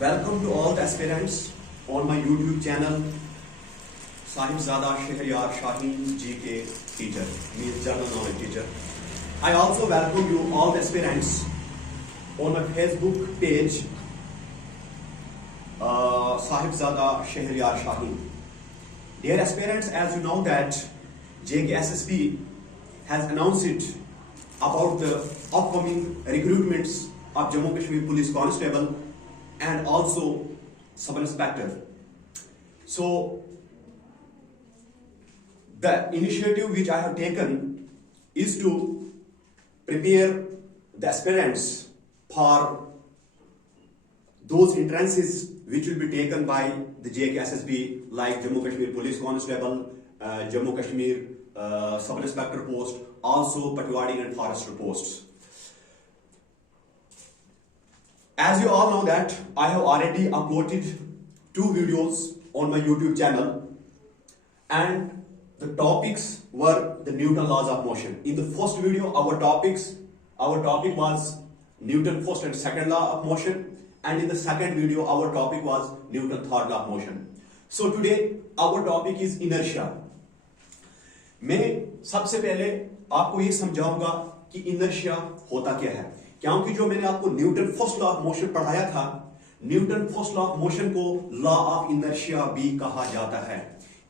Welcome to all the aspirants on my YouTube channel, Sahibzada Shahryar Shaheen GK teacher, means general knowledge teacher. I also welcome you all the aspirants on my Facebook page, Sahibzada Shahryar Shaheen. Dear aspirants, as you know that JKSSB has announced it about the upcoming recruitments of Jammu Kashmir Police Constable and also Sub-Inspector. So, the initiative which I have taken is to prepare the aspirants for those entrances which will be taken by the JKSSB, like Jammu Kashmir Police Constable, Jammu Kashmir Sub-Inspector post, also Patwari and Forester posts. As you all know that I have already uploaded 2 videos on my YouTube channel, and the topics were the Newton laws of motion. In the first video, our topic was Newton first and second law of motion, and in the second video, our topic was Newton third law of motion. So today, our topic is inertia. मैं सबसे पहले आपको ये समझाऊंगा कि inertia होता क्या है, क्योंकि जो मैंने आपको Newton first law of motion पढ़ाया था, Newton first law of motion को लॉ ऑफ इनर्शिया भी कहा जाता है।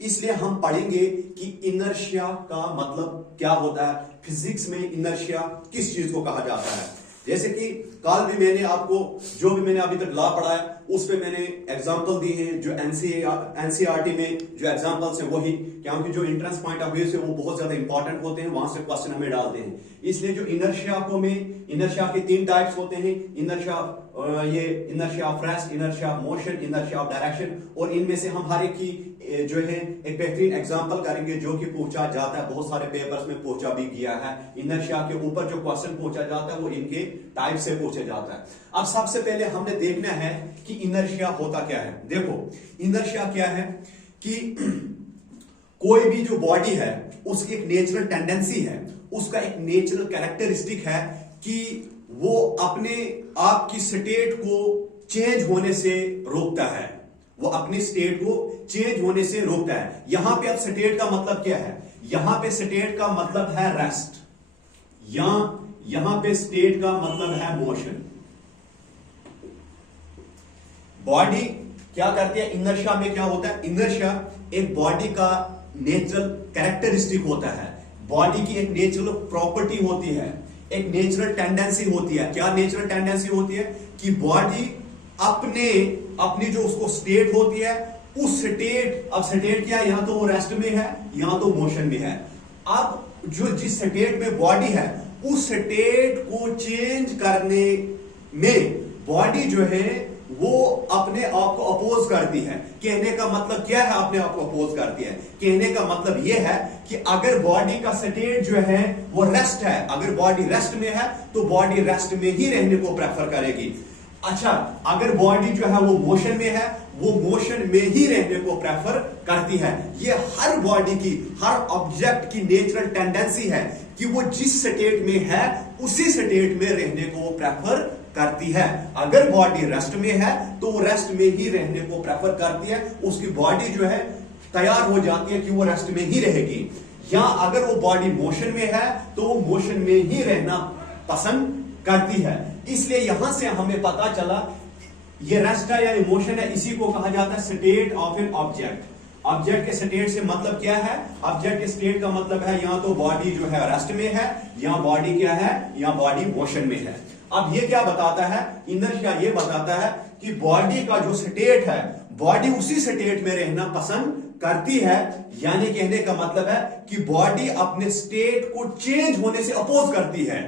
इसलिए हम पढ़ेंगे कि इनर्शिया का मतलब क्या होता है, फिजिक्स में इनर्शिया किस चीज को कहा जाता है। जैसे कि कल भी मैंने आपको जो भी मैंने अभी तक लॉ पढ़ाया उस पे मैंने एग्जांपल दिए हैं, जो एनसीईआरटी में जो एग्जांपल्स हैं वही, क्योंकि जो एंट्रेंस पॉइंट ऑफ व्यू से वो बहुत ज्यादा इंपॉर्टेंट होते हैं, वहां से क्वेश्चन हमें डालते हैं। इसलिए जो इनर्शिया के 3 टाइप्स होते हैं, inertia of rest, inertia of motion, inertia of direction, और इनमें से हम हर एक की जो है एक बेहतरीन एग्जांपल करेंगे जो कि पूछा जाता है, बहुत सारे पेपर्स में पूछा भी गया है। इनर्शिया के ऊपर जो क्वेश्चन पूछा जाता है वो इनके टाइप से पूछा जाता है। अब सबसे पहले हमने देखना है कि इनर्शिया होता क्या है। देखो, इनर्शिया क्या है कि कोई भी जो बॉडी है उसकी एक नेचुरल टेंडेंसी है, उसका एक नेचुरल कैरेक्टरिस्टिक है कि वो अपने आप की स्टेट को चेंज होने से रोकता है, वो अपनी स्टेट को चेंज होने से रोकता है। यहां पे अब स्टेट का मतलब क्या है, यहां पे स्टेट का मतलब है रेस्ट, यहां पे स्टेट का मतलब है मोशन। बॉडी क्या करती है, इनर्शिया में क्या होता है, इनर्शिया एक बॉडी का नेचुरल कैरेक्टरिस्टिक होता है, बॉडी की एक नेचुरल प्रॉपर्टी होती है, एक नेचुरल टेंडेंसी होती है। क्या नेचुरल टेंडेंसी होती है कि बॉडी अपनी जो उसको स्टेट होती है, उस स्टेट, अब स्टेट क्या है, यहां तो वो रेस्ट में है, यहां तो मोशन में है। अब जो जिस स्टेट में बॉडी है उस स्टेट को चेंज करने में बॉडी जो है वो अपने आप को अपोज करती है। कहने का मतलब क्या है, अपने आप को अपोज करती है, कहने का मतलब यह है कि अगर बॉडी का स्टेट जो है वो रेस्ट है, अगर बॉडी रेस्ट में है तो बॉडी रेस्ट में ही रहने को प्रेफर करेगी। अच्छा, अगर बॉडी जो है वो मोशन में है, वो मोशन में ही रहने को प्रेफर करती है। ये हर बॉडी की, हर ऑब्जेक्ट की नेचुरल टेंडेंसी है कि वो जिस स्टेट में है उसी स्टेट में रहने को वो प्रेफर करती है। अगर बॉडी रेस्ट में है तो वो रेस्ट में ही रहने को प्रेफर करती है, उसकी बॉडी जो है तैयार हो जाती है कि वो रेस्ट में ही रहेगी। या अगर वो बॉडी मोशन में है तो वो मोशन में ही रहना पसंद करती है। इसलिए यहां से हमें पता चला ये रेस्ट है या इमोशन है, इसी को कहा जाता है state of an object. Object के स्टेट से मतलब क्या है, ऑब्जेक्ट के स्टेट का मतलब है यहां तो बॉडी जो है रेस्ट में है, यहां बॉडी क्या है, यहां बॉडी मोशन में है। अब ये क्या बताता है, इनर्शिया ये बताता है कि बॉडी का जो स्टेट है, बॉडी उसी स्टेट में रहना पसंद करती है। यानी कहने का मतलब है कि बॉडी अपने स्टेट को चेंज होने से अपोज करती है,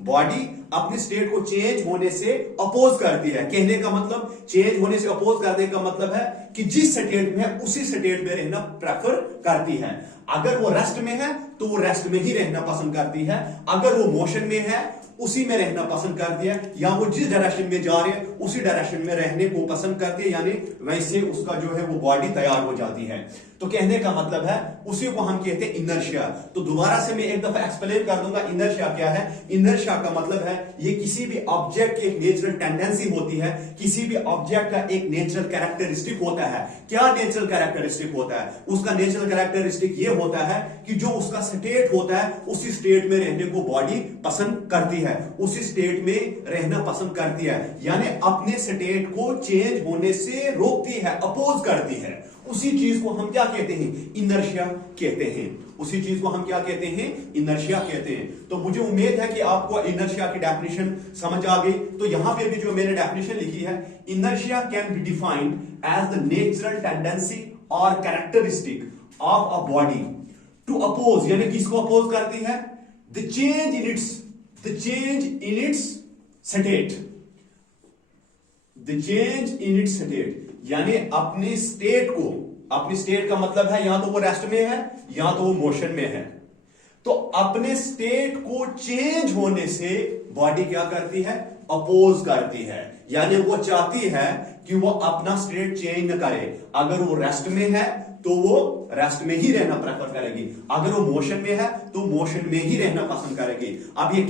बॉडी अपनी स्टेट को चेंज होने से अपोज करती है। कहने का मतलब, चेंज होने से अपोज करने का मतलब है कि जिस स्टेट में है उसी स्टेट में रहना प्रेफर करती है। अगर वो रेस्ट में है तो वो रेस्ट में ही रहना पसंद करती है, अगर वो मोशन में है उसी में रहना पसंद करती है, या वो जिस डायरेक्शन में जा रहे हैं उसी डायरेक्शन में रहने को पसंद करती है, यानी वैसे उसका जो है वो बॉडी तैयार हो जाती है। तो कहने का मतलब है उसी को हम कहते हैं इनर्शिया। तो दोबारा से मैं एक दफा एक्सप्लेन कर दूंगा इनर्शिया क्या है। इनर्शिया का मतलब है ये किसी भी ऑब्जेक्ट की एक नेचुरल टेंडेंसी होती है, किसी भी ऑब्जेक्ट का एक नेचुरल कैरेक्टरिस्टिक होता है। क्या नेचुरल कैरेक्टरिस्टिक होता है? उसका नेचुरल कैरेक्टरिस्टिक ये होता है कि जो उसका स्टेट होता है उसी स्टेट में रहने को बॉडी पसंद करती है, उसी स्टेट में रहना पसंद करती है, यानी अपने स्टेट को चेंज होने से रोकती है, अपोज करती है। उसी चीज को हम क्या कहते हैं? इनर्शिया कहते हैं। उसी चीज को हम क्या कहते हैं? इनर्शिया कहते हैं। तो मुझे उम्मीद है कि आपको इनर्शिया की डेफिनेशन समझ आ गई। तो यहां पे भी जो मैंने डेफिनेशन लिखी है, inertia can be defined as the natural tendency और characteristic of a body to oppose, यानी किसको अपोज करती है? The change in its state, the change in its state, यानी अपनी स्टेट को, अपनी स्टेट का मतलब है या तो वो रेस्ट में है या तो वो मोशन में है। तो अपने स्टेट को चेंज होने से बॉडी क्या करती है? अपोज करती है, यानी वो चाहती है कि वो अपना स्टेट चेंज न करे। अगर वो रेस्ट में है तो वो रेस्ट में ही रहना प्रेफर करेगी, अगर वो मोशन में है तो मोशन में ही रहना पसंद करेगी। अब ये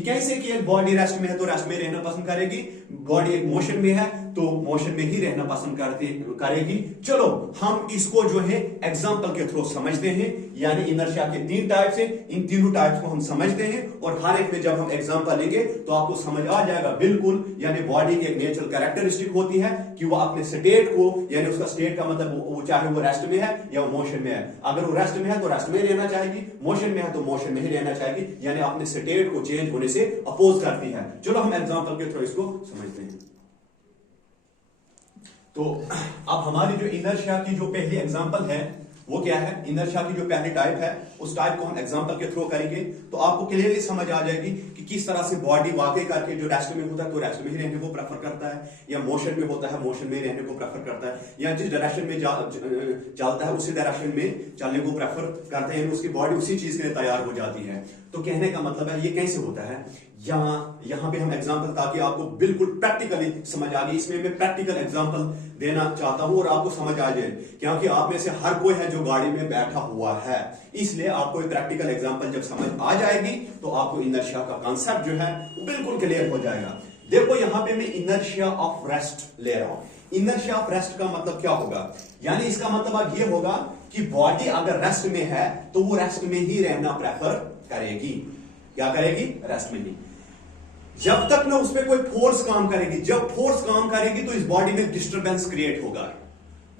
कैसे कि एक बॉडी रेस्ट में है तो रेस्ट में रहना पसंद करेगी, बॉडी एक मोशन में है तो मोशन में ही रहना पसंद करेगी। चलो हम इसको जो है एग्जांपल के थ्रू समझते हैं, यानी इनर्शिया के 3 टाइप्स हैं, इन तीनों टाइप्स को हम समझते हैं और हर एक में जब हम एग्जांपल लेंगे तो आपको समझ आ जाएगा बिल्कुल। यानी बॉडी की एक नेचुरल कैरेक्टरिस्टिक होती है कि वो अपने स्टेट को, यानी उसका स्टेट का मतलब वो चाहे वो रेस्ट में है या वो मोशन में है। अगर वो रेस्ट में है तो रेस्ट में ही रहना चाहेगी, मोशन में है तो मोशन में ही रहना चाहेगी, यानी अपने स्टेट को चेंज होने से अपोज करती है। चलो हम एग्जांपल के थ्रू इसको समझते हैं। तो अब हमारी जो इनर्शिया की जो पहली एग्जांपल है वो क्या है? इनर्शिया की जो पहली टाइप है उस टाइप को हम एग्जांपल के थ्रू करेंगे तो आपको क्लियरली समझ आ जाएगी कि किस तरह से बॉडी वाकई करके जो रेस्ट में होता है तो रेस्ट में ही रहने को प्रेफर करता है, या मोशन में होता है मोशन में ही रहने को प्रेफर करता है, या जिस डायरेक्शन में चलता है उसी डायरेक्शन में चलने को प्रेफर करता है, उसकी बॉडी उसी चीज के लिए तैयार हो जाती है। तो कहने का मतलब है ये कैसे होता है, यहां पे हम एग्जांपल, ताकि आपको बिल्कुल प्रैक्टिकली समझ आ गई। इसमें मैं प्रैक्टिकल एग्जांपल देना चाहता हूं और आपको समझ आ जाए, क्योंकि आप में से हर कोई है जो गाड़ी में बैठा हुआ है, इसलिए आपको एक प्रैक्टिकल एग्जांपल जब समझ आ जाएगी तो आपको इनर्शिया का कांसेप्ट जो है बिल्कुल क्लियर हो जाएगा। देखो यहां पे मैं इनर्शिया ऑफ रेस्ट ले रहा हूं। इनर्शिया ऑफ रेस्ट का मतलब क्या होगा? यानी इसका मतलब अब ये होगा कि बॉडी अगर रेस्ट में है तो वो रेस्ट में ही रहना प्रेफर करेगी। क्या करेगी? रेस्ट में ही, जब तक ना उस पर कोई फोर्स काम करेगी। जब फोर्स काम करेगी तो इस बॉडी में डिस्टरबेंस क्रिएट होगा।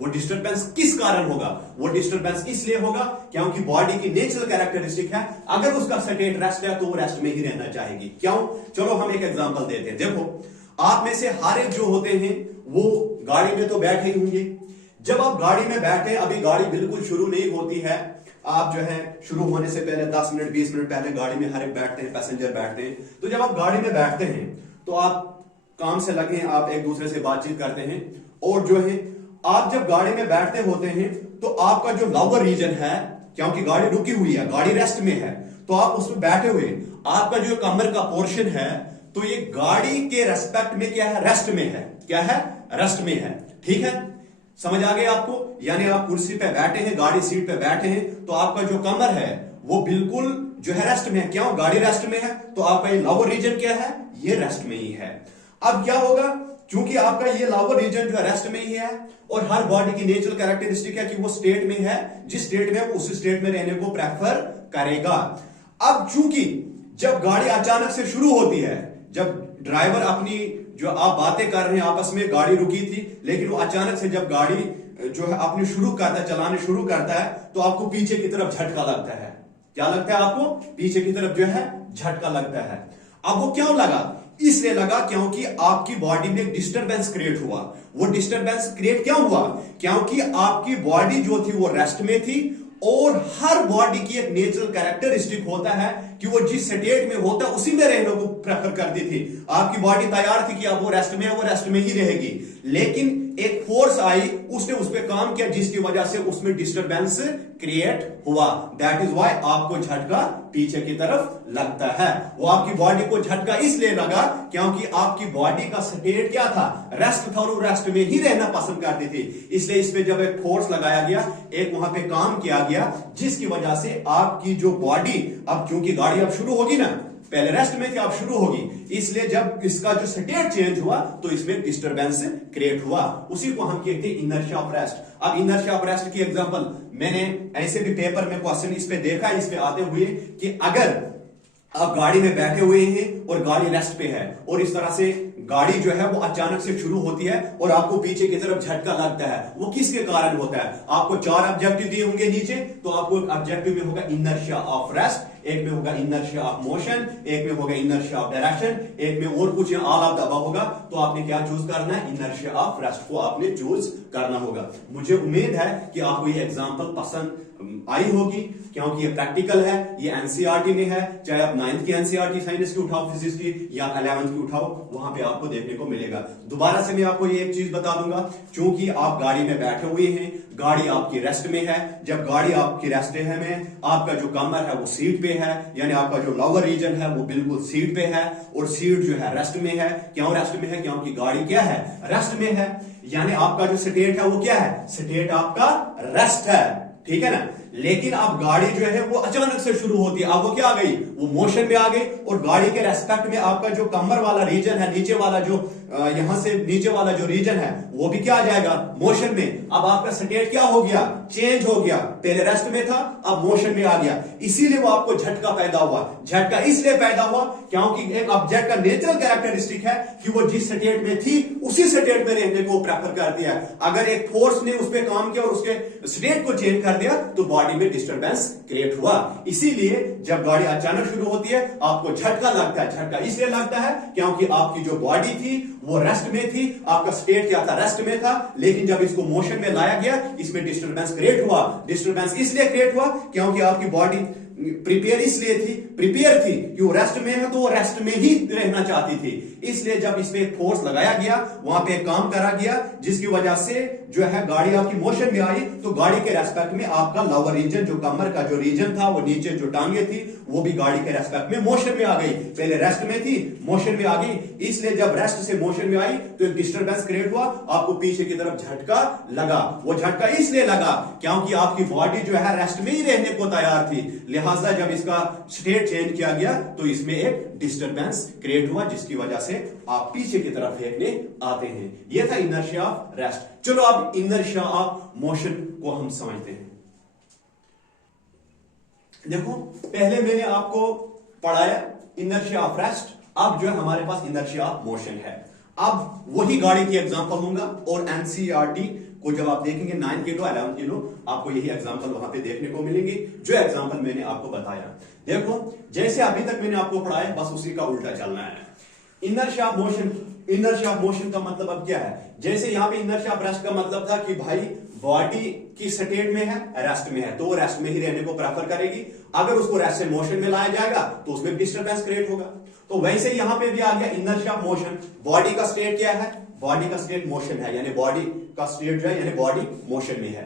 वो डिस्टरबेंस किस कारण होगा? वो डिस्टरबेंस इसलिए होगा क्योंकि बॉडी की नेचुरल कैरेक्टरिस्टिक है, अगर उसका स्टेट रेस्ट है तो वो रेस्ट में ही रहना चाहेगी। क्यों? चलो हम एक एग्जांपल देते हैं। देखो आप में से हर एक जो होते हैं वो गाड़ी में तो बैठे ही होंगे। जब आप गाड़ी में बैठे, अभी गाड़ी बिल्कुल शुरू नहीं होती है, आप जो है शुरू होने से पहले 10 मिनट 20 मिनट पहले गाड़ी में हर एक बैठते हैं, पैसेंजर बैठते हैं। तो जब आप गाड़ी में बैठते हैं तो आप काम से लगे हैं, आप एक दूसरे से बातचीत करते हैं, और जो है आप जब गाड़ी में बैठते होते हैं तो आपका जो लोअर रीजन है, क्योंकि गाड़ी रुकी हुई है, गाड़ी रेस्ट में है, तो आप उसमें बैठे हुए, आपका जो कमर का पोर्शन है तो ये गाड़ी के रेस्पेक्ट में क्या है? रेस्ट में है। क्या है? रेस्ट में है। ठीक है, समझ आ गया आपको? यानी आप कुर्सी पे बैठे हैं, गाड़ी सीट पे बैठे हैं, तो आपका जो कमर है वो बिल्कुल जो है रेस्ट में है। क्यों? गाड़ी रेस्ट में है, तो आपका ये लोअर रीजन क्या है? ये रेस्ट में ही है। अब क्या होगा? क्योंकि आपका ये लोअर रीजन जो है रेस्ट में ही है, और हर बॉडी की नेचुरल कैरेक्टरिस्टिक है कि वो स्टेट में है, जिस स्टेट में वो उस स्टेट में रहने को प्रेफर करेगा। अब चूंकि जब गाड़ी अचानक से शुरू होती है, जब ड्राइवर अपनी जो आप बातें कर रहे हैं आपस में, गाड़ी रुकी थी, लेकिन वो अचानक से जब गाड़ी जो है अपनी शुरू करता है, चलाने शुरू करता है, तो आपको पीछे की तरफ झटका लगता है। क्या लगता है आपको? पीछे की तरफ जो है झटका लगता है। अब वो क्यों लगा? इसलिए लगा क्योंकि आपकी बॉडी में डिस्टरबेंस क्रिएट हुआ। वो डिस्टरबेंस क्रिएट क्यों हुआ? क्योंकि आपकी बॉडी जो थी वो रेस्ट में थी, और हर बॉडी की एक नेचुरल कैरेक्टरिस्टिक होता है कि वो जिस स्टेट में होता है उसी में रहने को प्रेफर करती थी। आपकी बॉडी तैयार थी कि अब वो रेस्ट में है, वो रेस्ट में ही रहेगी। लेकिन एक फोर्स आई, उसने उस पर काम किया, जिसकी वजह से उसमें डिस्टरबेंस क्रिएट हुआ। दैट इज वाई आपको झटका पीछे की तरफ लगता है। वो आपकी बॉडी को झटका इसलिए लगा क्योंकि आपकी बॉडी का स्टेट क्या था, रेस्ट था, और रेस्ट में ही रहना पसंद करती थी। इसलिए इस पे जब एक फोर्स लगाया गया, एक वहां पे काम किया गया, जिसकी वजह से आपकी जो बॉडी, अब क्योंकि गाड़ी अब शुरू होगी ना, पहले रेस्ट में थी, अब शुरू होगी, इसलिए जब इसका जो स्टेट चेंज हुआ तो इसमें डिस्टरबेंस क्रिएट हुआ। उसी को हम कहते हैं इनर्शिया ऑफ रेस्ट। अब इनर्शिया ऑफ रेस्ट की एग्जांपल मैंने ऐसे भी पेपर में क्वेश्चन इस पे देखा, इस पे आते हुए कि अगर आप गाड़ी में बैठे हुए हैं और गाड़ी रेस्ट पे है, और इस तरह से गाड़ी जो है वो अचानक से शुरू होती है और आपको पीछे की तरफ झटका लगता है, वो किसके कारण होता है? आपको 4 ऑब्जेक्टिव दिए होंगे नीचे, तो आपको ऑब्जेक्टिव में होगा इनर्शिया ऑफ रेस्ट, एक में होगा इनर्शिया ऑफ मोशन, एक में होगा इनर्शिया ऑफ डायरेक्शन, एक में और कुछ ऑल ऑफ द अबव होगा। तो आपने क्या चूज करना है? इनर्शिया ऑफ रेस्ट को आपने चूज करना होगा। मुझे उम्मीद है कि आपको ये एग्जांपल पसंद आई होगी, क्योंकि ये प्रैक्टिकल है, ये एनसीईआरटी में है, चाहे आप 9th की एनसीईआरटी साइंस की उठाओ, फिजिक्स की, या 11th की उठाओ, वहां पे आपको देखने को मिलेगा। दोबारा से मैं आपको ये एक चीज बता दूंगा, क्योंकि आप गाड़ी में बैठे हुए हैं, गाड़ी आपकी रेस्ट में है, जब गाड़ी आपकी रेस्ट में, आपका जो कमर है वो सीट पे है, यानी आपका जो लोअर रीजन है वो बिल्कुल सीट पे है, और सीट जो है रेस्ट में है। क्यों रेस्ट में है? क्योंकि गाड़ी क्या है? रेस्ट में है, यानी आपका जो स्टेट है वो क्या है? स्टेट आपका रेस्ट है, ठीक है ना। लेकिन अब गाड़ी जो है वो अचानक से शुरू होती है, अब वो क्या आ गई? वो मोशन में आ गई, और गाड़ी के रेस्पेक्ट में आपका जो कमर वाला रीजन है, नीचे वाला जो यहां से नीचे वाला जो रीजन है, वो भी क्या आ जाएगा? मोशन में। अब आपका स्टेट क्या हो गया? चेंज हो गया, पहले रेस्ट में था, अब मोशन में आ गया, इसीलिए वो आपको झटका पैदा हुआ। झटका इसलिए पैदा हुआ क्योंकि एक ऑब्जेक्ट का नेचुरल कैरेक्टरिस्टिक है कि वो जिस स्टेट में थी उसी स्टेट में रहने को प्रेफर करती है। अगर एक फोर्स ने उस पर काम किया और उसके स्टेट को चेंज कर दिया तो बॉडी में डिस्टरबेंस क्रिएट हुआ। इसीलिए जब गाड़ी अचानक शुरू होती है आपको झटका लगता है। झटका इसलिए लगता है क्योंकि आपकी जो बॉडी थी वो रेस्ट में थी, आपका स्टेट क्या था? रेस्ट में था, लेकिन जब इसको मोशन में लाया गया इसमें डिस्टरबेंस क्रिएट हुआ। डिस्टरबेंस इसलिए क्रिएट हुआ क्योंकि आपकी बॉडी प्रिपेयर इसलिए थी, प्रिपेयर थी कि वो रेस्ट में है, तो वो रेस्ट में ही रहना चाहती थी। इसलिए जब इस पे फोर्स लगाया गया, वहां पे काम करा गया, जिसकी वजह से जो है गाड़ी आपकी मोशन में आई, तो गाड़ी के रेस्पेक्ट में आपका लोअर रीजन, जो कमर का जो रीजन था, वो नीचे जो टांगे थी, वो भी गाड़ी के रेस्पेक्ट में मोशन में आ गई। पहले रेस्ट में थी, मोशन में आ गई, इसलिए जब रेस्ट से मोशन में आई तो एक डिस्टरबेंस क्रिएट हुआ, आपको पीछे की तरफ झटका लगा। वो झटका इसलिए लगा क्योंकि आपकी बॉडी जो है रेस्ट में ही रहने को तैयार थी, लिहाजा जब इसका स्टेट चेंज किया गया तो इसमें एक डिस्टरबेंस क्रिएट हुआ, जिसकी वजह से आप पीछे की तरफ फेंकने आते हैं। यह था इनर्शिया ऑफ रेस्ट। चलो अब इनर्शिया ऑफ मोशन को हम समझते हैं। देखो, पहले मैंने आपको पढ़ाया इनर्शिया ऑफ रेस्ट, अब जो है हमारे पास इनर्शिया ऑफ मोशन है। अब वही गाड़ी की एग्जांपल लूंगा, और एनसीईआरटी को जब आप देखेंगे 9th किलो 11th किलो, आपको यही एग्जांपल वहां पे देखने को मिलेंगे जो एग्जांपल मैंने आपको बताया। देखो, जैसे अभी तक मैंने आपको पढ़ाया बस उसी का उल्टा चलना है। Inertia of motion, inertia of motion का मतलब अब क्या है? जैसे यहां पे इनर्शिया ऑफ रेस्ट का मतलब था कि भाई बॉडी की स्टेट में है, रेस्ट में है, तो वो रेस्ट में ही रहने को प्रेफर करेगी। अगर उसको रेस्ट से मोशन में लाया जाएगा तो उसमें डिस्टरबेंस क्रिएट होगा। तो वैसे यहां पे भी आ गया इनर्शिया ऑफ मोशन। बॉडी का स्टेट क्या है? बॉडी का स्टेट मोशन है, यानी बॉडी का स्टेट जो है यानी बॉडी मोशन में है।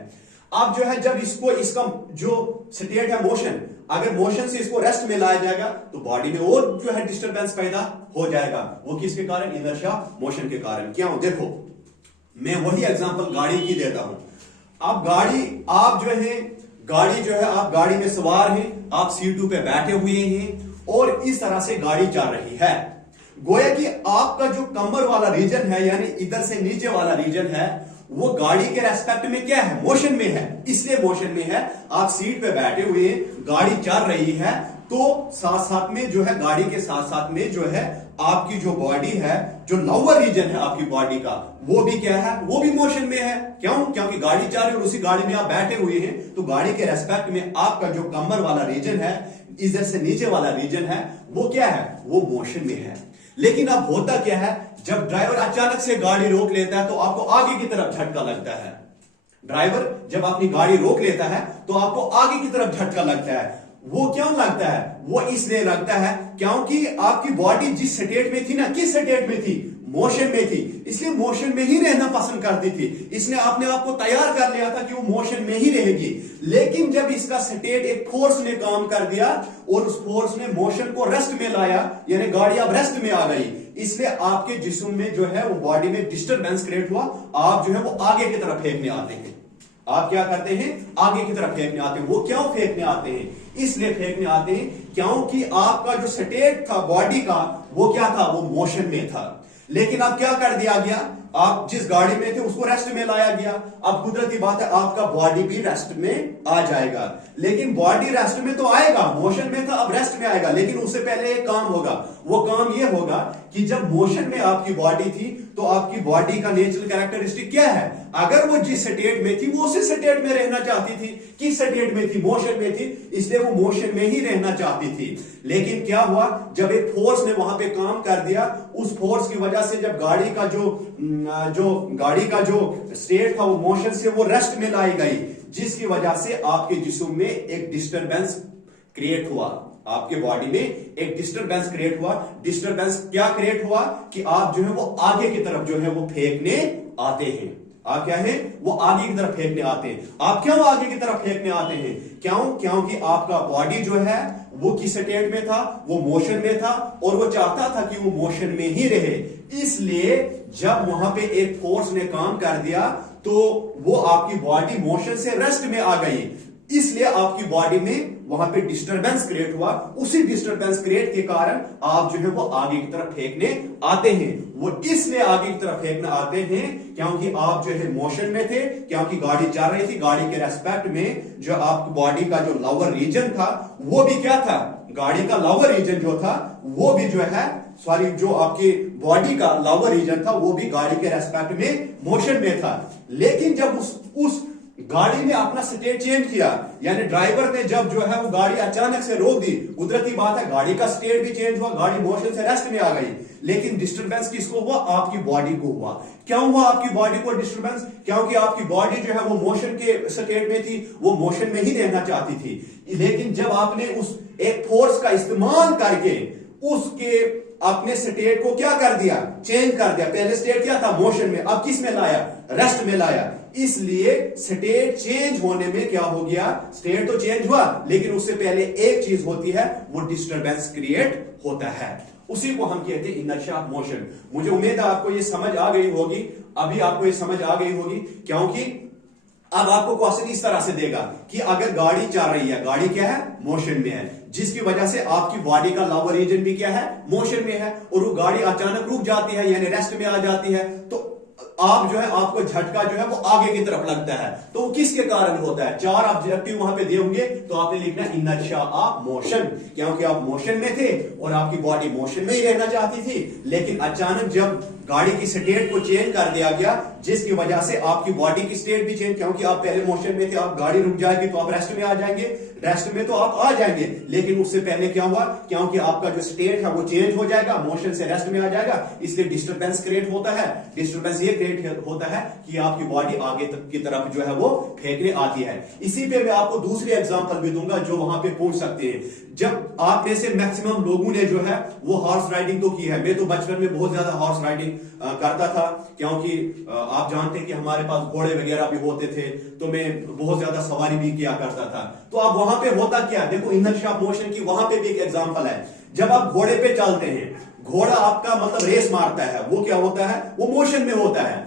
अब जो है जब इसको, इसका जो स्टेट है मोशन, अगर मोशन से इसको रेस्ट में लाया जाएगा तो बॉडी में और जो है डिस्टरबेंस पैदा हो जाएगा। वो किसके कारण? इनर्शिया मोशन के कारण। क्यों? देखो, मैं वही एग्जांपल गाड़ी की देता हूं। अब गाड़ी, आप जो है गाड़ी जो है, आप गाड़ी में सवार हैं, आप सीटों पे बैठे हुए हैं, और इस तरह से गाड़ी जा रही है। गोया कि आपका जो कमर वाला रीजन है, यानी इधर से नीचे वाला रीजन है, वो गाड़ी के रेस्पेक्ट में क्या है? मोशन में है, इसलिए मोशन में है। आप सीट पे बैठे हुए हैं, गाड़ी चल रही है, तो साथ साथ में जो है, गाड़ी के साथ साथ में जो है आपकी जो बॉडी है, जो लोअर रीजन है आपकी बॉडी का, वो भी क्या है? वो भी मोशन में है। क्यों? क्योंकि गाड़ी चल रही है और उसी गाड़ी में आप बैठे हुए हैं, तो गाड़ी के रेस्पेक्ट में आपका जो कमर वाला रीजन है, इधर से नीचे वाला रीजन है, वो क्या है? वो मोशन में है। लेकिन अब होता क्या है, जब ड्राइवर अचानक से गाड़ी रोक लेता है तो आपको आगे की तरफ झटका लगता है। ड्राइवर जब अपनी गाड़ी रोक लेता है तो आपको आगे की तरफ झटका लगता है। वो क्यों लगता है? वो इसलिए लगता है क्योंकि आपकी बॉडी जिस स्टेट में थी ना, किस स्टेट में थी? मोशन में थी, इसलिए मोशन में ही रहना पसंद करती थी। इसने अपने आप को तैयार कर लिया था कि वो मोशन में ही रहेगी। लेकिन जब इसका स्टेट एक फोर्स ने काम कर दिया और उस फोर्स ने मोशन को रेस्ट में लाया, यानी गाड़ी अब रेस्ट में आ गई, इसलिए आपके जिस्म में जो है वो बॉडी में डिस्टरबेंस क्रिएट हुआ। आप जो है वो आगे की तरफ फेंकने आते हैं। आप क्या करते हैं? आगे की तरफ फेंकने आते हैं। वो क्यों फेंकने आते हैं? इसलिए फेंकने आते हैं क्योंकि आपका जो स्टेट था बॉडी का वो क्या था? वो मोशन में था। लेकिन अब क्या कर दिया गया? आप जिस गाड़ी में थे उसको रेस्ट में लाया गया। अब कुदरती बात है आपका बॉडी भी रेस्ट में आ जाएगा। लेकिन बॉडी रेस्ट में तो आएगा, मोशन में था अब रेस्ट में आएगा, लेकिन उससे पहले एक काम होगा। वो काम ये होगा कि जब मोशन में आपकी बॉडी थी तो आपकी बॉडी का नेचुरल कैरेक्टरिस्टिक क्या है? अगर वो जिस स्टेट में थी वो उसी स्टेट में रहना चाहती थी। किस स्टेट में थी? मोशन में थी, इसलिए वो मोशन में ही रहना चाहती थी। लेकिन क्या हुआ? जब एक फोर्स ने वहां पे काम कर दिया, उस फोर्स की वजह से जब गाड़ी का जो स्टेट था वो मोशन से वो रेस्ट में लाई गई, जिसकी वजह से आपके जिस्म में एक डिस्टरबेंस क्रिएट हुआ। आपके बॉडी में एक डिस्टरबेंस क्रिएट हुआ। डिस्टरबेंस क्या क्रिएट हुआ कि आप जो है वो आगे की तरफ जो है वो फेंकने आते हैं। आप क्या है? वो आगे की तरफ फेंकने आते हैं। आप क्यों आगे की तरफ फेंकने आते हैं? क्योंकि आपका बॉडी जो है वो किस स्टेट में था? वो मोशन में था और वो चाहता था कि वो मोशन में ही रहे। इसलिए जब वहां पे एक फोर्स ने काम कर दिया तो वो आपकी बॉडी मोशन से रेस्ट में आ गई, इसलिए आपकी बॉडी में वहां पे डिस्टरबेंस क्रिएट हुआ। उसी डिस्टरबेंस क्रिएट के कारण आप जो है वो आगे की तरफ फेंकने आते हैं। वो इसलिए आगे की तरफ फेंकने आते हैं क्योंकि आप जो है मोशन में थे, क्योंकि गाड़ी चल रही थी। गाड़ी के रेस्पेक्ट में जो आपकी बॉडी का जो लोअर रीजन था वो भी क्या था? गाड़ी का लोअर रीजन जो था वो भी जो है जो आपकी बॉडी का लोअर रीजन था वो भी गाड़ी के रेस्पेक्ट में मोशन में था। लेकिन जब उस गाड़ी ने अपना स्टेट चेंज किया, यानी ड्राइवर ने जब जो है वो गाड़ी अचानक से रोक दी, कुदरती बात है गाड़ी का स्टेट भी चेंज हुआ, गाड़ी मोशन से रेस्ट में आ गई। लेकिन डिस्टरबेंस किसको हुआ? आपकी बॉडी को हुआ। क्यों हुआ आपकी बॉडी को डिस्टरबेंस? क्योंकि आपकी बॉडी जो है वो मोशन के स्टेट में थी, वो मोशन में ही रहना चाहती थी। लेकिन जब आपने उस एक फोर्स का इस्तेमाल करके उसके अपने स्टेट को क्या कर दिया? चेंज कर दिया। पहले स्टेट क्या था? मोशन में, अब किस में लाया? रेस्ट में लाया। इसलिए स्टेट चेंज होने में क्या हो गया? स्टेट तो चेंज हुआ, लेकिन उससे पहले एक चीज होती है, वो डिस्टरबेंस क्रिएट होता है। उसी को हम कहते हैं इनर्शिया मोशन। मुझे उम्मीद है आपको ये समझ आ गई होगी। अभी आपको ये समझ आ गई होगी क्योंकि अब आपको क्वेश्चन इस तरह से देगा कि अगर गाड़ी चल रही है, गाड़ी क्या है? मोशन में है, जिसकी वजह से आपकी बॉडी का लोअर रीजन भी क्या है? मोशन में है, और वो गाड़ी अचानक रुक जाती है यानी रेस्ट में आ जाती है, तो आप जो है आपको झटका जो है वो आगे की तरफ लगता है। तो वो किसके कारण होता है? चार ऑब्जेक्टिव वहां पे दिए होंगे, तो आपने लिखना इनर्शिया ऑफ मोशन, क्योंकि आप मोशन में थे और आपकी बॉडी मोशन में ही रहना चाहती थी। लेकिन अचानक जब गाड़ी की स्टेट को चेंज कर दिया गया, जिसकी वजह से आपकी बॉडी की स्टेट भी चेंज, क्योंकि आप पहले मोशन में थे, आप गाड़ी रुक जाएगी तो आप रेस्ट में आ जाएंगे, रेस्ट में तो आप आ जाएंगे, लेकिन उससे पहले क्या हुआ? क्योंकि आपका जो स्टेट है वो चेंज हो जाएगा, मोशन से रेस्ट में आ जाएगा, इसलिए डिस्टरबेंस क्रिएट होता है। डिस्टरबेंस ये क्रिएट होता है कि आपकी बॉडी आगे तक की तरफ जो है वो फेंकने आती है। इसी पे मैं आपको दूसरी एग्जांपल भी दूंगा जो वहां पे पूछ सकते हैं। जब आप में से मैक्सिमम लोगों ने जो है वो हॉर्स राइडिंग तो की है। मैं तो बचपन में बहुत ज्यादा हॉर्स राइडिंग करता था, क्योंकि आप जानते हैं कि हमारे पास घोड़े वगैरह भी होते थे, तो मैं बहुत ज्यादा सवारी भी किया करता था। तो अब वहां पे होता क्या? देखो इनर्शिया ऑफ मोशन की वहां पे भी एक एग्जांपल है। जब आप घोड़े पे चलते हैं, घोड़ा आपका मतलब रेस मारता है, वो क्या होता है? वो मोशन में होता है।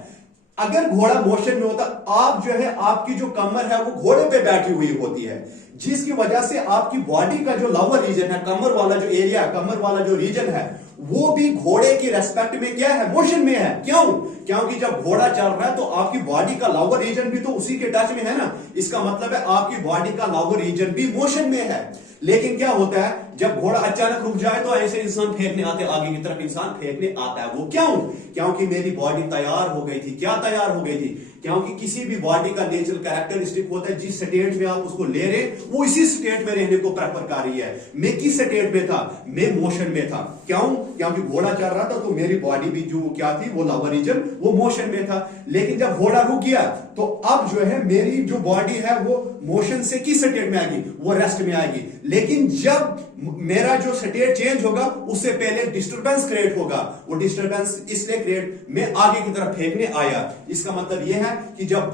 अगर घोड़ा मोशन में होता, आप जो है आपकी जो कमर है वो घोड़े पे बैठी हुई होती है, जिसकी वजह से आपकी बॉडी का जो लोअर रीजन है, कमर वाला जो एरिया, कमर वाला जो रीजन है, वो भी घोड़े की रेस्पेक्ट में क्या है? मोशन में है। क्यों? क्योंकि जब घोड़ा चल रहा है तो आपकी बॉडी का लोअर रीजन भी तो उसी के टच में है ना। इसका मतलब है आपकी बॉडी का लोअर रीजन भी मोशन में है। लेकिन क्या होता है, जब घोड़ा अचानक रुक जाए तो ऐसे इंसान फेंकने आते, आगे की तरफ इंसान फेंकने आता है। वो क्यों? क्योंकि मेरी बॉडी तैयार हो गई थी। क्या तैयार हो गई थी? क्योंकि किसी भी बॉडी का नेचुरल कैरेक्टरिस्टिक होता है, जिस स्टेट में आप उसको ले रहे वो इसी स्टेट में रहने को प्रेफर कर रही है। मैं किस स्टेट में था? मैं मोशन में था। क्यों? क्योंकि घोड़ा चल रहा था तो मेरी बॉडी भी जो क्या थी वो लोअर रीजन वो मोशन में था। लेकिन जब घोड़ा रुक गया तो अब जो है मेरी जो बॉडी है वो मोशन से किस स्टेट में आएगी, वो रेस्ट में आएगी। लेकिन जब मेरा जो स्टेट चेंज होगा उससे पहले डिस्टरबेंस क्रिएट होगा। वो डिस्टरबेंस इसलिए क्रिएट, मैं आगे की तरफ फेंकने आया, इसका मतलब यह है कि जब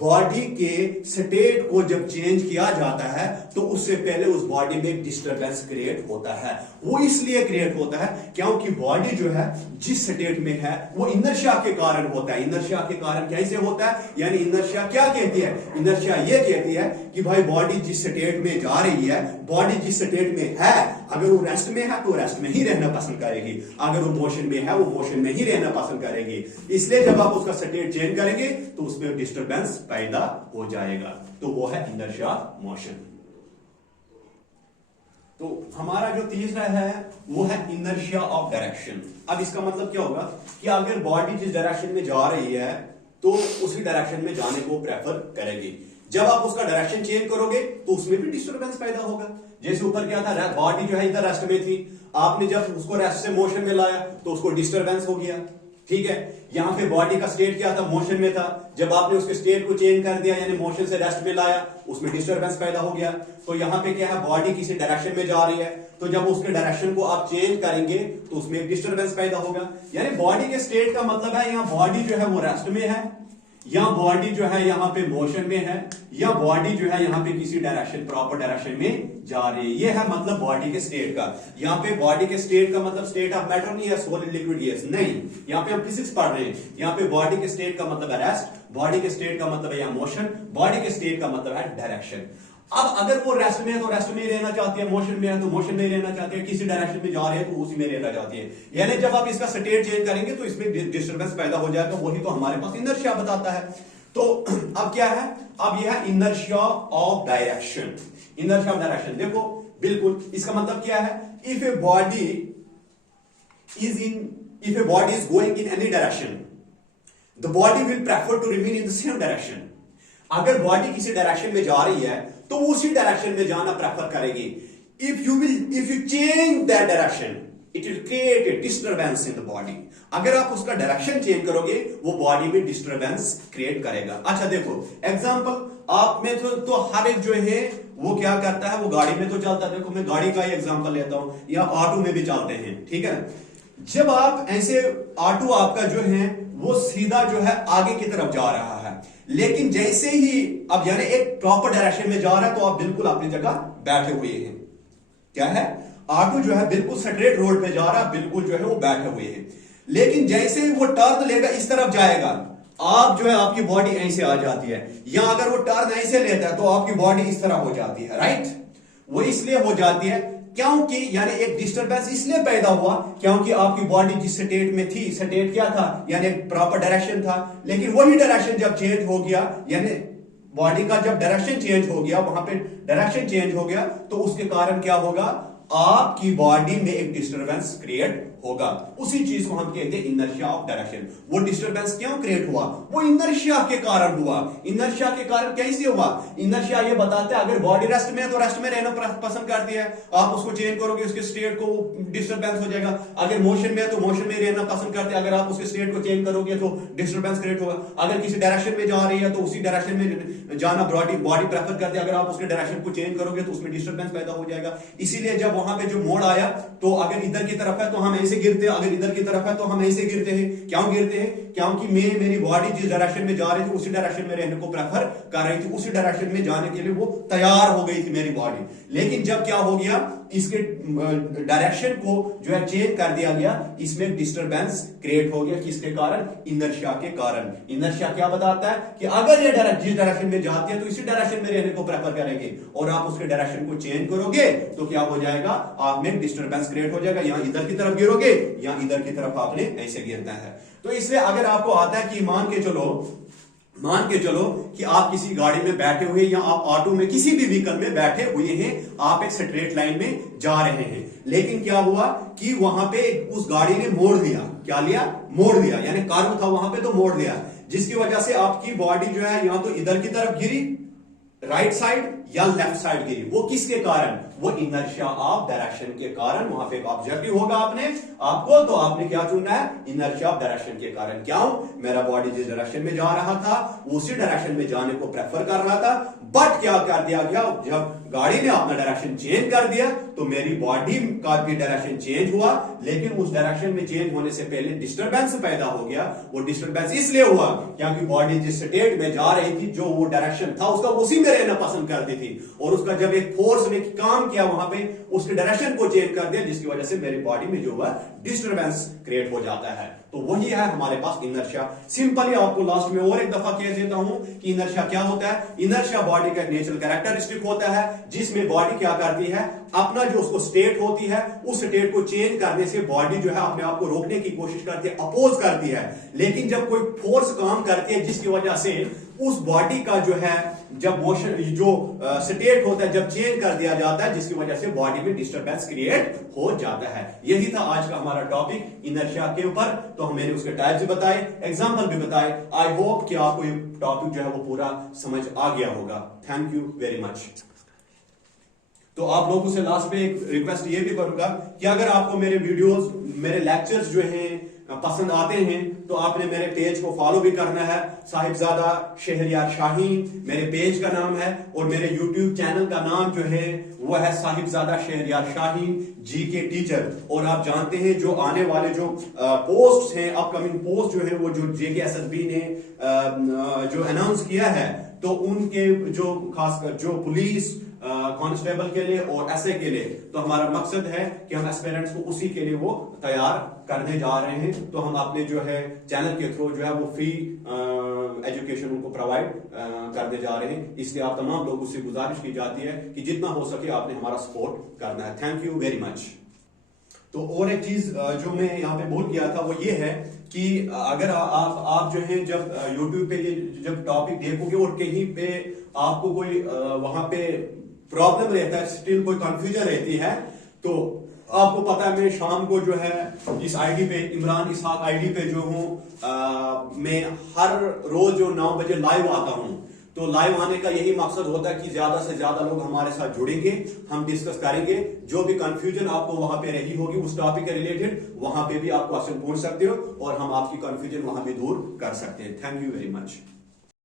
बॉडी के स्टेट को जब चेंज किया जाता है तो उससे पहले उस बॉडी में एक डिस्टरबेंस क्रिएट होता है। वो इसलिए क्रिएट होता है क्योंकि बॉडी जो है जिस स्टेट में है वो इनर्शिया के कारण होता है। इनर्शिया के कारण कैसे होता है, यानी इनर्शिया क्या कहती है, इनर्शिया ये कहती है कि भाई बॉडी जिस स्टेट में जा रही है, बॉडी जिस स्टेट में है, अगर वो रेस्ट में है तो रेस्ट में ही रहना पसंद करेगी, अगर वो मोशन में है वो मोशन में ही रहना पसंद करेगी। इसलिए जब आप उसका स्टेट चेंज करेंगे तो उसमें डिस्टरबेंस पैदा हो जाएगा, तो वो है इनर्शिया मोशन। तो हमारा जो तीसरा है वो है इनर्शिया ऑफ डायरेक्शन। अब इसका मतलब क्या होगा कि अगर बॉडी जिस डायरेक्शन में जा रही है तो उसी डायरेक्शन में जाने को प्रेफर करेगी। जब आप उसका डायरेक्शन चेंज करोगे तो उसमें भी डिस्टरबेंस पैदा होगा। जैसे ऊपर क्या था, बॉडी जो है इधर रेस्ट में थी, आपने जब उसको रेस्ट से मोशन में लाया तो उसको डिस्टरबेंस हो गया, ठीक है। यहां पे बॉडी का स्टेट क्या था, मोशन में था, जब आपने उसके स्टेट को चेंज कर दिया यानी मोशन से रेस्ट में लाया, उसमें डिस्टरबेंस पैदा हो गया। तो यहां पे क्या है, बॉडी किसी डायरेक्शन में जा रही है, तो जब उसके डायरेक्शन को आप चेंज करेंगे तो उसमें एक डिस्टरबेंस पैदा होगा। यानी बॉडी के स्टेट का मतलब है यहां बॉडी जो है वो रेस्ट में है, या बॉडी जो है यहां पे मोशन में है, या बॉडी जो है यहां पे किसी डायरेक्शन, प्रॉपर डायरेक्शन में जा रही है। ये है मतलब बॉडी के स्टेट का। यहां पे बॉडी के स्टेट का मतलब स्टेट ऑफ मैटर नहीं है, सॉलिड लिक्विड गैस नहीं, यहां पे हम फिजिक्स पढ़ रहे हैं। यहां पे बॉडी के स्टेट का मतलब है रेस्ट, बॉडी के स्टेट का मतलब है या मोशन, बॉडी के स्टेट का मतलब है डायरेक्शन। अब अगर वो रेस्ट में है तो रेस्ट में ही रहना चाहती है, मोशन में है तो मोशन में ही रहना चाहती है, किसी डायरेक्शन में जा रहे हैं तो उसी में रहना चाहती है। यानी जब आप इसका स्टेट चेंज करेंगे तो इसमें डिस्टरबेंस पैदा हो जाएगा, वही तो हमारे पास इनर्शिया बताता है। तो अब क्या है, अब यह है inertia of direction. Inertia of direction देखो बिल्कुल इसका मतलब क्या है, if a body is going in any direction the body will prefer to remain in the same direction. अगर बॉडी किसी डायरेक्शन में जा रही है तो उसी डायरेक्शन में जाना प्रेफर करेगी। If you change that direction it will create a disturbance in the body. अगर आप उसका डायरेक्शन चेंज करोगे वो बॉडी में डिस्टरबेंस क्रिएट करेगा। अच्छा देखो एग्जांपल, आप में तो हर एक जो है वो क्या करता है, वो गाड़ी में तो चलता है। देखो मैं गाड़ी का ही एग्जांपल लेता हूं, या ऑटो में भी चलते हैं, ठीक है। जब आप ऐसे ऑटो आपका जो है वो सीधा जो है आगे की तरफ जा रहा है, लेकिन जैसे ही अब यानी एक प्रॉपर डायरेक्शन में जा रहा है तो आप बिल्कुल अपनी जगह बैठे हुए हैं। क्या है, ऑटो जो है बिल्कुल स्ट्रेट रोड पे जा रहा है, बिल्कुल जो है वो बैठे हुए हैं। लेकिन जैसे ही वो टर्न लेगा इस तरफ जाएगा, आप जो है आपकी बॉडी ऐसे आ जाती है, या अगर वो टर्न ऐसे लेता है तो आपकी बॉडी इस तरह हो जाती है, राइट। वो इसलिए हो जाती है क्योंकि यानी एक डिस्टरबेंस इसलिए पैदा हुआ क्योंकि आपकी बॉडी जिस स्टेट में थी, स्टेट क्या था, यानी एक प्रॉपर डायरेक्शन था, लेकिन वही डायरेक्शन जब चेंज हो गया, यानी बॉडी का जब डायरेक्शन चेंज हो गया, वहां पे डायरेक्शन चेंज हो गया, तो उसके कारण क्या होगा, आपकी बॉडी में एक डिस्टरबेंस क्रिएट होगा। उसी चीज को हम कहते हैं इनर्शिया ऑफ डायरेक्शन। वो डिस्टरबेंस क्यों क्रिएट हुआ, वो इनर्शिया के कारण हुआ। इनर्शिया के कारण कैसे हुआ, इनर्शिया ये बताते हैं अगर बॉडी रेस्ट में है तो रेस्ट में रहना पसंद करती है, आप उसको चेंज करोगे उसके स्टेट को डिस्टरबेंस हो जाएगा। अगर मोशन में है तो मोशन में रहना पसंद करते हैं, अगर आप उसके स्टेट को चेंज करोगे तो डिस्टरबेंस क्रिएट होगा। अगर किसी डायरेक्शन में जा रही है तो उसी डायरेक्शन में जाना बॉडी प्रेफर करती है, अगर आप उसके डायरेक्शन को चेंज करोगे तो उसमें डिस्टरबेंस पैदा हो जाएगा। इसीलिए जब वहां पे जो मोड़ आया तो अगर इधर की तरफ है तो हम ऐसे गिरते हैं, अगर इधर की तरफ है तो हम ऐसे गिरते हैं। क्यों गिरते हैं, क्योंकि मेरी बॉडी जिस डायरेक्शन में जा रही थी उसी डायरेक्शन में रहने को प्रेफर कर रही थी, उसी डायरेक्शन में जाने के लिए वो तैयार हो गई थी मेरी बॉडी। लेकिन जब क्या हो गया, इसके डायरेक्शन को जो है चेंज कर दिया गया, इसमें डिस्टरबेंस क्रिएट हो गया। किसके कारण, इनर्शिया के कारण। इनर्शिया क्या बताता है कि अगर ये जिस डायरेक्शन में जाती है तो इसी डायरेक्शन में रहने को प्रेफर करेंगे, और आप उसके डायरेक्शन को चेंज करोगे तो क्या हो जाएगा, आप में डिस्टरबेंस क्रिएट हो जाएगा। यहां इधर की तरफ गिरोगे या इधर की तरफ आपने ऐसे गिरना है। तो इसलिए अगर आपको आता है कि मान के चलो कि आप किसी गाड़ी में बैठे हुए या आप ऑटो में किसी भी व्हीकल में बैठे हुए हैं, आप एक स्ट्रेट लाइन में जा रहे हैं, लेकिन क्या हुआ कि वहां पे उस गाड़ी ने मोड़ लिया। क्या लिया, मोड़ लिया, यानी कर्व था वहां पे तो मोड़ लिया, जिसकी वजह से आपकी बॉडी जो है या तो इधर की तरफ गिरी राइट साइड, या लेफ्ट साइड गिरी, वो किसके कारण, वो इनर्शिया ऑफ डायरेक्शन के कारण। वहां पे एक ऑब्जेक्टिव होगा आपको, तो आपने क्या चुनना है, इनर्शिया ऑफ डायरेक्शन के कारण। क्यों, मेरा बॉडी जिस डायरेक्शन में जा रहा था उसी डायरेक्शन में जाने को प्रेफर कर रहा था, बट क्या कर दिया गया, जब गाड़ी ने अपना डायरेक्शन चेंज कर दिया तो मेरी बॉडी का भी डायरेक्शन चेंज हुआ, लेकिन उस डायरेक्शन में चेंज होने से पहले डिस्टरबेंस पैदा हो गया। वो डिस्टरबेंस इसलिए हुआ क्योंकि बॉडी जिस स्टेट में जा रही थी, जो वो डायरेक्शन था उसका उसी में रहना पसंद करती थी, और उसका जब एक फोर्स ने काम किया वहां पे, उसके डायरेक्शन को चेंज कर दिया, जिसकी वजह से मेरी बॉडी में जो है डिस्टरबेंस क्रिएट हो जाता है। तो वही है हमारे पास इनर्शिया। सिंपली आपको लास्ट में और एक दफा कह देता हूं कि इनर्शिया क्या होता है। इनर्शिया बॉडी का नेचुरल कैरेक्टरिस्टिक होता है, जिसमें बॉडी क्या करती है, अपना जो उसको स्टेट होती है उस स्टेट को चेंज करने से बॉडी जो है अपने आप को रोकने की कोशिश करती है, अपोज करती है। लेकिन जब कोई फोर्स काम करती है जिसकी वजह से उस बॉडी का जो है, जब मोशन जो स्टेट होता है जब चेंज कर दिया जाता है, जिसकी वजह से बॉडी में डिस्टरबेंस क्रिएट हो जाता है। यही था आज का हमारा टॉपिक इनर्शिया के ऊपर। तो मैंने उसके टाइप्स भी बताए, एग्जांपल भी बताए। आई होप कि आपको ये टॉपिक जो है वो पूरा समझ आ गया होगा। Thank you very much. तो आप लोगों से लास्ट में एक रिक्वेस्ट ये भी करूंगा कि अगर आपको मेरे वीडियोस, मेरे लेक्चर्स जो हैं पसंद आते हैं, तो आपने मेरे पेज को फॉलो भी करना है, साहिबजादा शहरयार शाहीन मेरे पेज का नाम है, और मेरे यूट्यूब चैनल का नाम जो है वो है साहिबजादा शहरयार शाहीन जीके टीचर। और आप जानते हैं जो आने वाले जो पोस्ट हैं, अपकमिंग पोस्ट जो है वो जो जेके एसएसबी ने जो अनाउंस किया है, तो उनके जो खासकर जो पुलिस कांस्टेबल के लिए और एसए के लिए, तो हमारा मकसद है कि हम एस्पिरेंट्स को उसी के लिए वो तैयार करने जा रहे हैं। तो हम अपने जो है चैनल के थ्रू जो है वो फ्री एजुकेशन उनको प्रोवाइड करने जा रहे हैं। इसलिए आप तमाम लोगों से गुजारिश की जाती है कि जितना हो सके आपने हमारा सपोर्ट करना है। Thank you very much. तो और एक चीज जो मैं यहाँ पे भूल गया था वो ये है कि अगर आप जो है जब YouTube पे जब टॉपिक देखोगे और कहीं पे आपको कोई वहां पे प्रॉब्लम रहता है, स्टिल कोई कंफ्यूजन रहती है, तो आपको पता है मैं शाम को जो है इस आईडी पे, इमरान इसहाक आईडी पे जो हूँ मैं हर रोज जो 9 बजे लाइव आता हूँ। तो लाइव आने का यही मकसद होता है कि ज्यादा से ज्यादा लोग हमारे साथ जुड़ेंगे, हम डिस्कस करेंगे। जो भी कंफ्यूजन आपको वहां पे रही होगी उस टॉपिक के रिलेटेड, वहां पे भी आप क्वेश्चन पूछ सकते हो और हम आपकी कंफ्यूजन वहां भी दूर कर सकते हैं। Thank you very much.